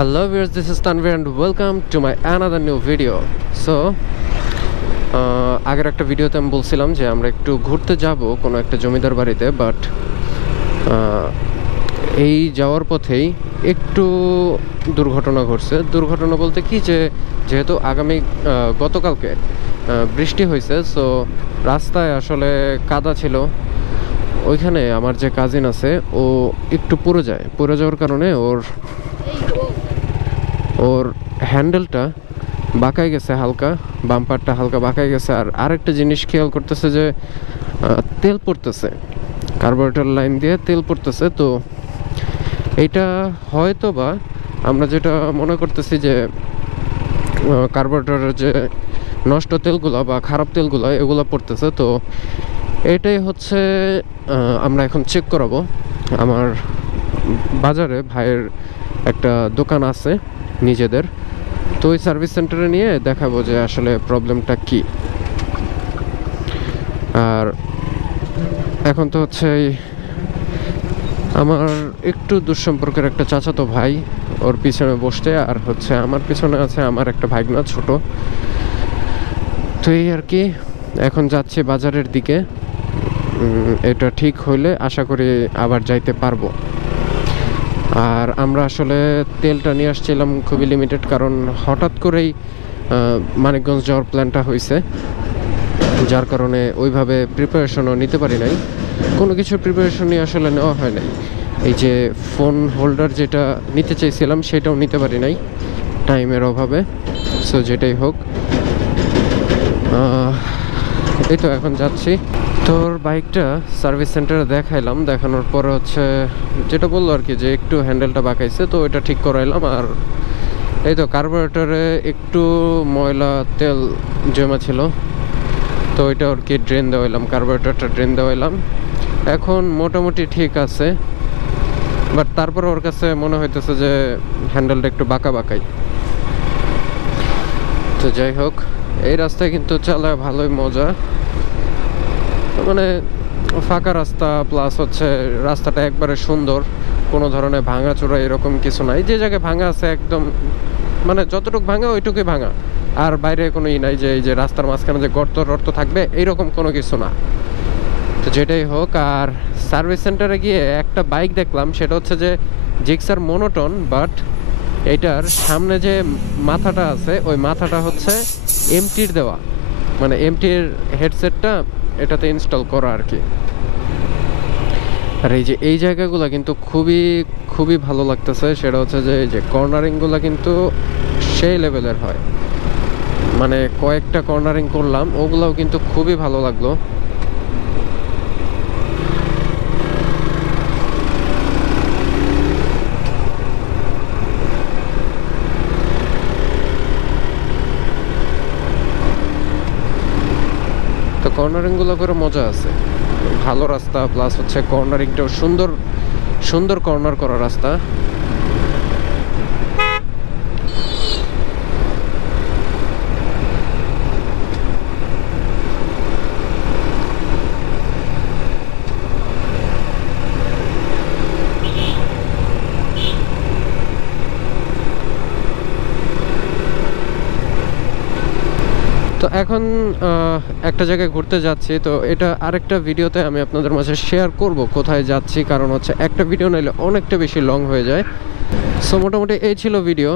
Hello viewers, this is Tanvir and welcome to my another new video. So আগের একটা ভিডিওতে আমি বলছিলাম যে আমরা একটু ঘুরতে যাব কোনো একটা জমিদার বাড়িতে, বাট এই যাওয়ার পথেই একটু দুর্ঘটনা ঘটছে। দুর্ঘটনা বলতে কি, যে যেহেতু গতকালকে বৃষ্টি হয়েছে, সো রাস্তায় আসলে কাদা ছিল। ওইখানে আমার যে কাজিন আছে ও একটু পড়ে যাওয়ার কারণে ওর হ্যান্ডেলটা বাঁকাই গেছে, হালকা বাম্পারটা হালকা বাঁকাই গেছে। আর আরেকটা জিনিস খেয়াল করতেছে যে তেল পড়তেছে, কার্বোরেটর লাইন দিয়ে তেল পড়তেছে। তো এইটা হয়তো বা আমরা যেটা মনে করতেছি যে কার্বোরেটরের যে নষ্ট তেলগুলো বা খারাপ তেলগুলো এগুলো পড়তেছে। তো এটাই হচ্ছে আমরা এখন চেক করাবো। আমার বাজারে ভাইয়ের একটা দোকান আছে নিজেদের, তো ওই সার্ভিস সেন্টারে নিয়ে দেখাবো যে আসলে প্রবলেমটা কি। আর এখন তো হচ্ছে আমার একটু দুঃসম্পর্কের একটা চাচাতো ভাই ওর পিছনে বসতে, আর হচ্ছে আমার পিছনে আছে আমার একটা ভাগনা ছোট। তো এই আর কি, এখন যাচ্ছি বাজারের দিকে। এটা ঠিক হইলে আশা করি আবার যাইতে পারবো। আর আমরা আসলে তেলটা নিয়ে আসছিলাম খুবই লিমিটেড, কারণ হঠাৎ করেই মানিকগঞ্জ যাওয়ার প্ল্যানটা হয়েছে, যার কারণে ওইভাবে প্রিপারেশনও নিতে পারি নাই। কোনো কিছুর প্রিপারেশনই আসলে নেওয়া হয় নাই। এই যে ফোন হোল্ডার যেটা নিতে চাইছিলাম সেটাও নিতে পারি নাই টাইমের অভাবে। সো যেটাই হোক, এই তো এখন যাচ্ছি। তোর বাইকটা সার্ভিস সেন্টারে দেখাইলাম, দেখানোর পরে হচ্ছে যেটা বললো আর কি, যে একটু হ্যান্ডেলটা বাঁকাইছে, তো এটা ঠিক করাইলাম। আর এই তো কার্বোরেটরে একটু ময়লা তেল জমা ছিল, তো ওইটা আর কি ড্রেন দেওয়াইলাম, কার্বোরেটরটা ড্রেন দেওয়াইলাম। এখন মোটামুটি ঠিক আছে, বাট তারপর ওর কাছে মনে হইতেছে যে হ্যান্ডেলটা একটু বাঁকাই। তো যাই হোক, এই রাস্তায় কিন্তু চালায় ভালোই মজা, মানে ফাঁকা রাস্তা, প্লাস হচ্ছে রাস্তাটা একবারে সুন্দর, কোনো ধরনের ভাঙাচোরা এরকম কিছু নাই। যে জায়গায় ভাঙা আছে একদম মানে যতটুকু ভাঙা ওইটুকুই ভাঙা, আর বাইরে কোনো নাই যে এই যে রাস্তার মাঝখানে যে গর্ত থাকবে এইরকম কোনো কিছু না। তো যেটাই হোক, আর সার্ভিস সেন্টারে গিয়ে একটা বাইক দেখলাম, সেটা হচ্ছে যে জিক্সার মনোটন, বাট এইটার সামনে যে মাথাটা আছে ওই মাথাটা হচ্ছে এমটির দেওয়া, মানে এমটির হেডসেটটা এটাতে ইনস্টল করা আর কি। আর এই জায়গাগুলো কিন্তু খুবই ভালো লাগতেছে। সেটা হচ্ছে যে এই যে কর্নারিংগুলো কিন্তু সেই লেভেলের হয়, মানে কয়েকটা কর্নারিং করলাম, ওগুলাও কিন্তু খুবই ভালো লাগলো। তো কর্নারিংগুলো করে মজা আছে, ভালো রাস্তা, প্লাস হচ্ছে কর্নারিংটাও সুন্দর কর্নার করা রাস্তা। তো এখন একটা জায়গায় ঘুরতে যাচ্ছি, তো এটা আরেকটা ভিডিওতে আমি আপনাদের মাঝে শেয়ার করব কোথায় যাচ্ছি, কারণ হচ্ছে একটা ভিডিও নাইলে অনেকটা বেশি লং হয়ে যায়। সো মোটামুটি এই ছিল ভিডিও।